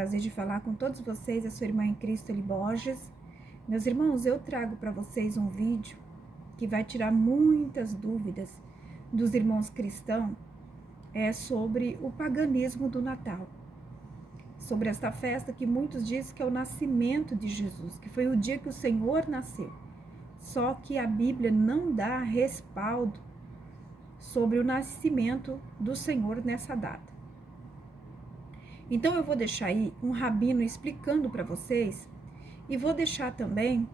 prazer de falar com todos vocês, a sua irmã em Cristo, Eli Borges. Meus irmãos, eu trago para vocês um vídeo que vai tirar muitas dúvidas dos irmãos cristãos sobre o paganismo do Natal. Sobre esta festa que muitos dizem que é o nascimento de Jesus, que foi o dia que o Senhor nasceu. Só que a Bíblia não dá respaldo sobre o nascimento do Senhor nessa data. Então eu vou deixar aí um rabino explicando para vocês e vou deixar também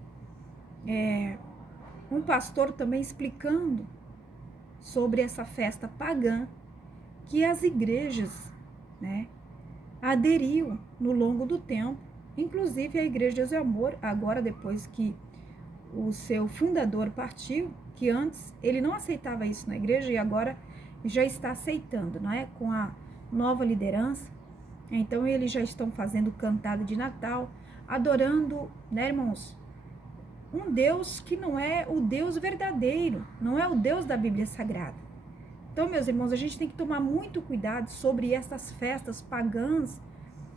um pastor também explicando sobre essa festa pagã que as igrejas, aderiu no longo do tempo, inclusive a Igreja de Deus e Amor, agora depois que o seu fundador partiu, que antes ele não aceitava isso na igreja e agora já está aceitando, com a nova liderança. Então eles já estão fazendo cantada de Natal, adorando, irmãos, um Deus que não é o Deus verdadeiro, não é o Deus da Bíblia Sagrada. Então, meus irmãos, a gente tem que tomar muito cuidado sobre essas festas pagãs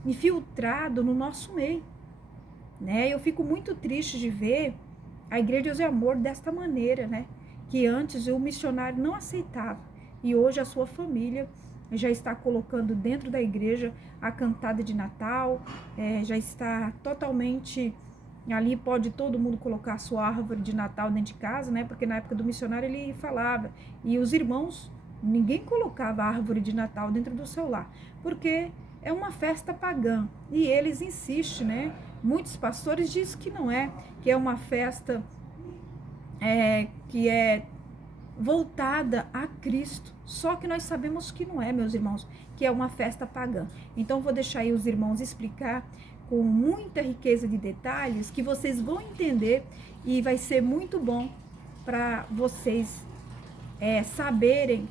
infiltrado no nosso meio, Eu fico muito triste de ver a Igreja de Deus e Amor desta maneira, que antes o missionário não aceitava e hoje a sua família já está colocando dentro da igreja a cantada de Natal, já está totalmente ali, pode todo mundo colocar a sua árvore de Natal dentro de casa, porque na época do missionário ele falava, e os irmãos, ninguém colocava a árvore de Natal dentro do seu lar, porque é uma festa pagã, e eles insistem, muitos pastores dizem que não é, que é uma festa que é voltada a Cristo, só que nós sabemos que não é, meus irmãos, que é uma festa pagã. Então vou deixar aí os irmãos explicar com muita riqueza de detalhes, que vocês vão entender e vai ser muito bom para vocês saberem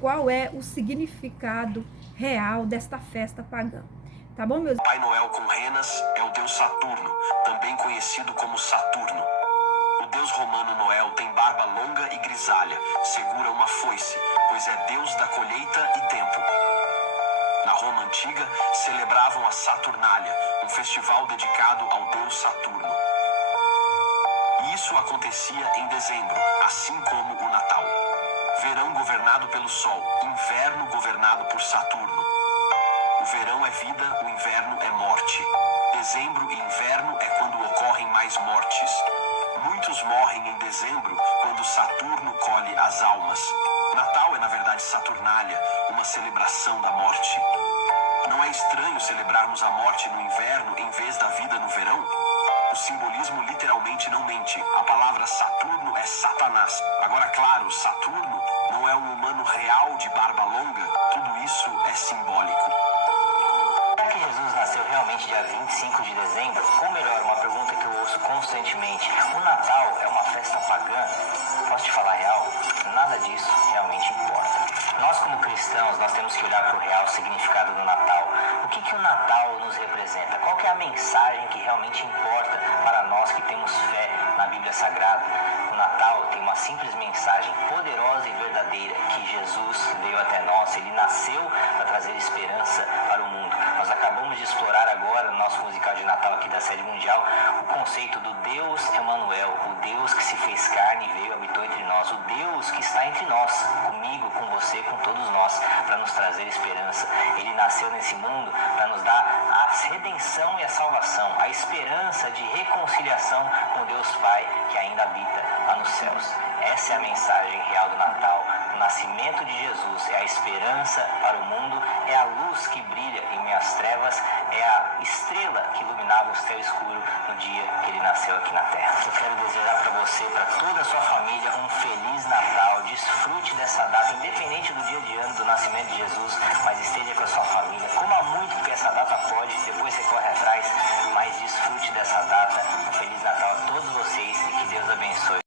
qual é o significado real desta festa pagã. Tá bom, meus? Pai Noel com renas é o deus Saturno, também conhecido como Saturno. O deus romano Noel tem barba longa e grisalha, segura uma foice, pois é deus da colheita e tempo. Na Roma antiga, celebravam a Saturnália, um festival dedicado ao deus Saturno. E isso acontecia em dezembro, assim como o Natal. Verão governado pelo Sol, inverno governado por Saturno. O verão é vida, o inverno é morte. Dezembro e inverno é quando ocorrem mais mortes. Muitos morrem em dezembro, quando Saturno colhe as almas. Natal é, na verdade, Saturnália, uma celebração da morte. Não é estranho celebrarmos a morte no inverno em vez da vida no verão? O simbolismo literalmente não mente. A palavra Saturno é Satanás. Agora, claro, Saturno não é um humano real de barba longa. Tudo isso é simbólico. Será que Jesus nasceu realmente dia 25 de dezembro? Ou melhor, uma pergunta que eu ouço constantemente. O Natal é uma festa pagã? Posso te falar a real? Nada disso realmente importa. Nós, como cristãos, nós temos que olhar para o real significado do Natal. O que o Natal nos representa? Qual que é a mensagem que realmente importa para nós que temos fé na Bíblia Sagrada? O Natal tem uma simples mensagem poderosa e verdadeira, que Jesus veio até nós. Ele nasceu para trazer esperança para o mundo. Nós acabamos de explorar agora no nosso musical de Natal aqui da Sede Mundial o conceito do Deus Emanuel, o Deus que se fez carne e veio, habitou entre nós, o Deus que está entre nós, comigo, com você, com todos nós, para nos trazer esperança. Ele nasceu nesse mundo para nos dar a redenção e a salvação, a esperança de reconciliação com Deus Pai que ainda habita lá nos céus. Essa é a mensagem real do Natal. O nascimento de Jesus é a esperança para o mundo, é a luz que brilha em meio às trevas, é a estrela que iluminava o céu escuro no dia que ele nasceu aqui na Terra. Eu quero desejar para você, para toda a sua família, um feliz Natal. Desfrute dessa data, independente do dia de ano do nascimento de Jesus, mas esteja com a sua família. Coma muito, porque essa data pode, depois você corre atrás, mas desfrute dessa data. Um feliz Natal a todos vocês e que Deus abençoe.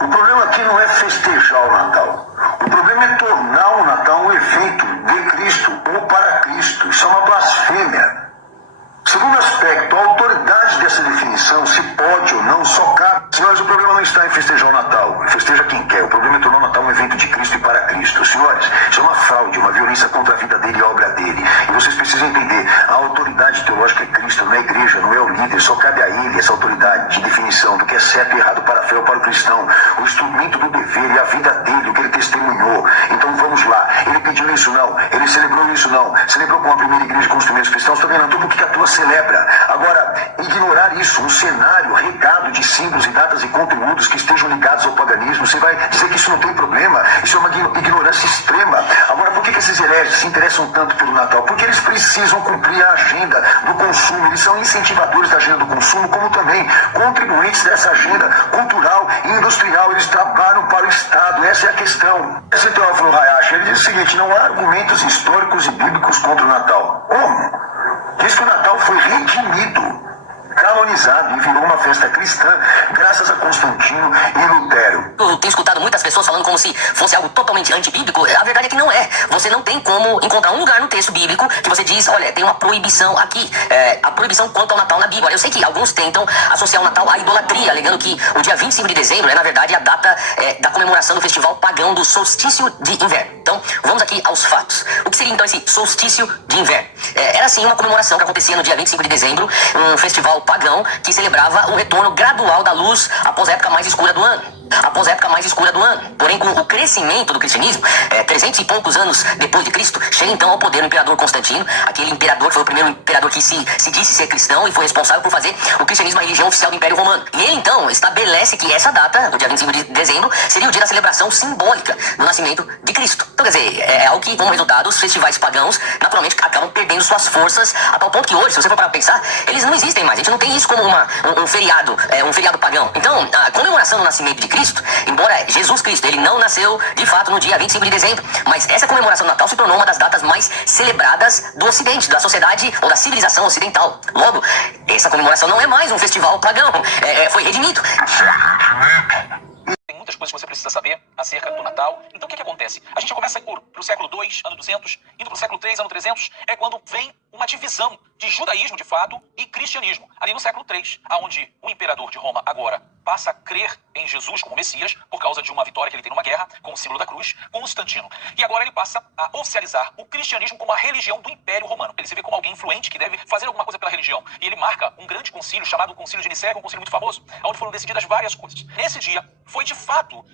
O problema aqui não é festejar o Natal. O problema é tornar o Natal um evento de Cristo ou para Cristo. Isso é uma blasfêmia. Segundo aspecto, a autoridade dessa definição, se pode ou não, só cabe. Senhores, o problema não está em festejar o Natal. Festeja quem quer. O problema é tornar o Natal um evento de Cristo e para Cristo. Senhores, isso é uma fraude, uma violência contra a vida dele e a obra dele. E vocês precisam entender, a na igreja não é o líder, só cabe a ele essa autoridade de definição do que é certo e errado para a fé ou para o cristão, o instrumento do dever e a vida dele, o que ele testemunhou. Então vamos lá, ele pediu isso não, ele celebrou isso não, celebrou com a primeira igreja com os primeiros cristãos, também não, então por que a tua celebra? Agora, ignorar isso, um cenário regado de símbolos e datas e conteúdos que estejam ligados ao paganismo, você vai dizer que isso não tem problema, isso é uma ignorância extrema. Agora, por que esses hereges se interessam tanto pelo Natal? Porque eles precisam cumprir a agenda do consumo, eles são incentivadores da agenda do consumo, como também contribuintes dessa agenda cultural e industrial, eles trabalham para o Estado, essa é a questão. Esse Teófilo Hayashi, ele diz o seguinte, não há argumentos históricos e bíblicos contra o Natal. Como? Diz que o Natal foi redimido, canonizado e virou uma festa cristã graças a Constantino e Lutero. Eu tenho escutado muitas pessoas falando como se fosse algo totalmente antibíblico. A verdade é que não é. Você não tem como encontrar um lugar no texto bíblico que você diz, olha, tem uma proibição aqui, a proibição quanto ao Natal na Bíblia. Eu sei que alguns tentam associar o Natal à idolatria, alegando que o dia 25 de dezembro é, na verdade, a data da comemoração do festival pagão do solstício de inverno. Então, vamos aqui aos fatos. O que seria, então, esse solstício de inverno? Era, sim, uma comemoração que acontecia no dia 25 de dezembro, um festival pagão que celebrava o retorno gradual da luz após a época mais escura do ano. Porém, com o crescimento do cristianismo, 300 e poucos anos depois de Cristo, chega então ao poder o imperador Constantino, aquele imperador que foi o primeiro imperador que se disse ser cristão e foi responsável por fazer o cristianismo a religião oficial do Império Romano. E ele então estabelece que essa data, o dia 25 de dezembro, seria o dia da celebração simbólica do nascimento de Cristo. Então, quer dizer, é algo que, como resultado, os festivais pagãos, naturalmente, acabam perdendo suas forças, a tal ponto que hoje, se você for para pensar, eles não existem mais. A gente não tem isso como um feriado pagão. Então, a comemoração do nascimento de Cristo, embora Jesus Cristo, ele não nasceu de fato no dia 25 de dezembro, mas essa comemoração do Natal se tornou uma das datas mais celebradas do Ocidente, da sociedade ou da civilização ocidental. Logo, essa comemoração não é mais um festival pagão, foi redimido. Tem muitas coisas que você precisa saber acerca do Natal. Então o que acontece? A gente começa pro século II, ano 200, indo pro século III, ano 300, é quando vem uma divisão de judaísmo, de fato, e cristianismo. Ali no século III, onde o imperador de Roma agora passa a crer em Jesus como Messias, por causa de uma vitória que ele tem numa guerra, com o símbolo da cruz, Constantino. E agora ele passa a oficializar o cristianismo como a religião do Império Romano. Ele se vê como alguém influente que deve fazer alguma coisa pela religião. E ele marca um grande concílio, chamado Concílio de Nicéia, um concílio muito famoso, onde foram decididas várias coisas. Nesse dia, foi de fato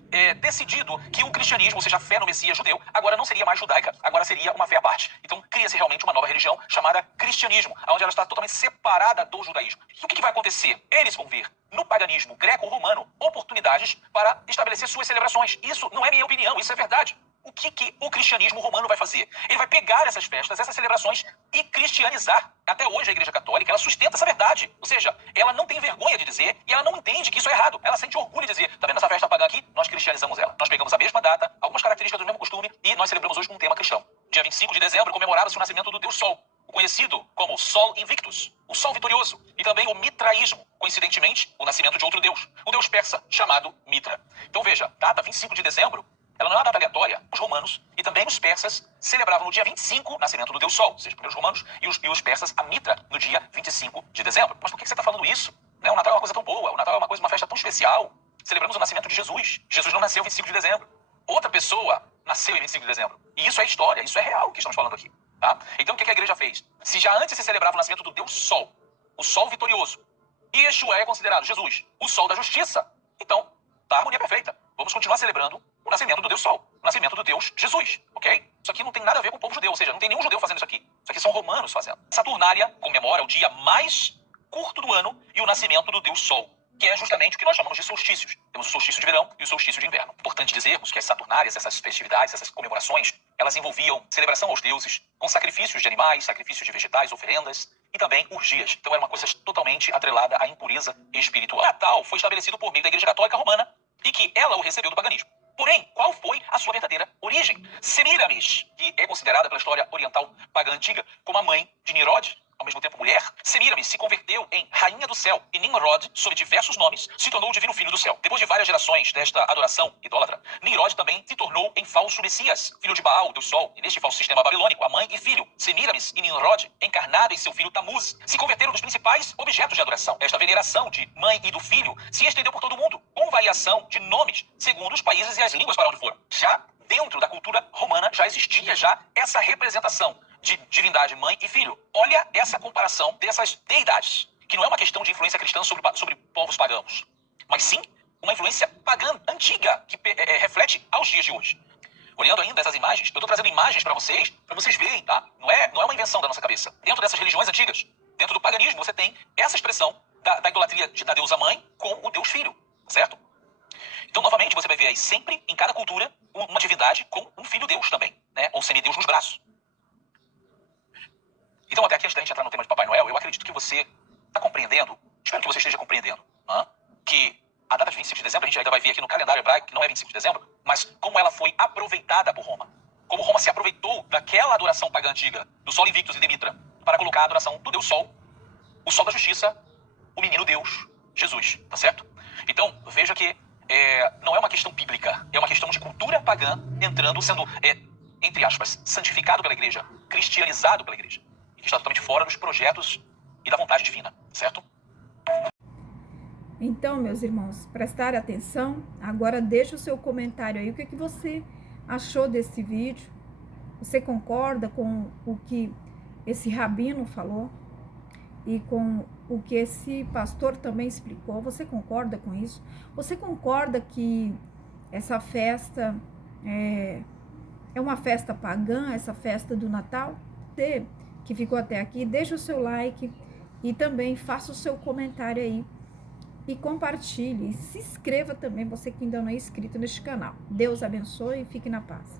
decidido que o cristianismo, ou seja, a fé no Messias judeu, agora não seria mais judaica, agora seria uma fé à parte. Então cria-se realmente uma nova religião chamada cristianismo, onde ela está totalmente separada do judaísmo. E o que vai acontecer? Eles vão ver no paganismo greco-romano oportunidades para estabelecer suas celebrações. Isso não é minha opinião, isso é verdade. O que o cristianismo romano vai fazer? Ele vai pegar essas festas, essas celebrações e cristianizar. Até hoje a Igreja Católica, ela sustenta essa verdade. Ou seja, ela não tem vergonha de dizer e ela não entende que isso é errado. Ela sente orgulho de dizer, tá vendo essa festa pagã aqui? Nós cristianizamos ela. Nós pegamos a mesma data, algumas características do mesmo costume e nós celebramos hoje com um tema cristão. Dia 25 de dezembro comemorava-se o nascimento do Deus Sol, o conhecido como Sol Invictus, o Sol Vitorioso, e também o Mitraísmo, coincidentemente, o nascimento de outro deus, o deus persa chamado Mitra. Então veja, data 25 de dezembro, ela não é uma data aleatória. Os romanos e também os persas celebravam no dia 25 o nascimento do deus Sol, ou seja, primeiro os romanos e os persas a Mitra no dia 25 de dezembro. Mas por que você está falando isso? O Natal é uma coisa tão boa, o Natal é uma festa tão especial. Celebramos o nascimento de Jesus. Jesus não nasceu 25 de dezembro. Outra pessoa nasceu em 25 de dezembro. E isso é história, isso é real que estamos falando aqui. Tá? Então o que a igreja fez? Se já antes se celebrava o nascimento do Deus Sol, o Sol Vitorioso, e Yeshua é considerado, Jesus, o Sol da Justiça, então tá a harmonia perfeita. Vamos continuar celebrando o nascimento do Deus Sol, o nascimento do Deus Jesus, ok? Isso aqui não tem nada a ver com o povo judeu, ou seja, não tem nenhum judeu fazendo isso aqui. Isso aqui são romanos fazendo. Saturnália comemora o dia mais curto do ano e o nascimento do Deus Sol, que é justamente o que nós chamamos de solstícios. Temos o solstício de verão e o solstício de inverno. Importante dizermos que as saturnárias, essas festividades, essas comemorações, elas envolviam celebração aos deuses, com sacrifícios de animais, sacrifícios de vegetais, oferendas, e também urgias. Então era uma coisa totalmente atrelada à impureza espiritual. O Natal foi estabelecido por meio da Igreja Católica Romana e que ela o recebeu do paganismo. Porém, qual foi a sua verdadeira origem? Semíramis, que é considerada pela história oriental pagã antiga como a mãe de Nirod, ao mesmo tempo mulher, Semíramis se converteu em rainha do céu e Nimrod, sob diversos nomes, se tornou o divino filho do céu. Depois de várias gerações desta adoração idólatra, Nimrod também se tornou em falso Messias, filho de Baal, Deus Sol, e neste falso sistema babilônico, a mãe e filho, Semíramis e Nimrod, encarnado em seu filho Tamuz, se converteram nos principais objetos de adoração. Esta veneração de mãe e do filho se estendeu por todo o mundo, com variação de nomes, segundo os países e as línguas para onde foram. Já dentro da cultura romana já existia essa representação de divindade mãe e filho. Olha essa comparação dessas deidades, que não é uma questão de influência cristã sobre povos pagãos, mas sim uma influência pagã antiga, que reflete aos dias de hoje. Olhando ainda essas imagens, eu estou trazendo imagens para vocês verem, tá? Não é uma invenção da nossa cabeça. Dentro dessas religiões antigas, dentro do paganismo, você tem essa expressão da idolatria da deusa mãe com o deus filho, certo? Então, novamente, você vai ver aí sempre, em cada cultura, uma divindade com um filho-deus também, né? Ou semideus nos braços. Então, até aqui, antes da gente entrar no tema de Papai Noel, eu acredito que você está compreendendo, espero que você esteja compreendendo, que a data de 25 de dezembro, a gente ainda vai ver aqui no calendário hebraico, que não é 25 de dezembro, mas como ela foi aproveitada por Roma. Como Roma se aproveitou daquela adoração pagã antiga, do Sol Invictus e Demitra, para colocar a adoração do Deus Sol, o Sol da Justiça, o menino Deus, Jesus, tá certo? Então, veja que não é uma questão bíblica, é uma questão de cultura pagã entrando, sendo, entre aspas, santificado pela igreja, cristianizado pela igreja, e que está totalmente fora dos projetos e da vontade divina, certo? Então, meus irmãos, prestar atenção. Agora deixa o seu comentário aí. O que você achou desse vídeo? Você concorda com o que esse rabino falou? E com o que esse pastor também explicou? Você concorda com isso? Você concorda que essa festa é uma festa pagã, essa festa do Natal? Você que ficou até aqui, deixa o seu like e também faça o seu comentário aí. E compartilhe, e se inscreva também, você que ainda não é inscrito neste canal. Deus abençoe e fique na paz.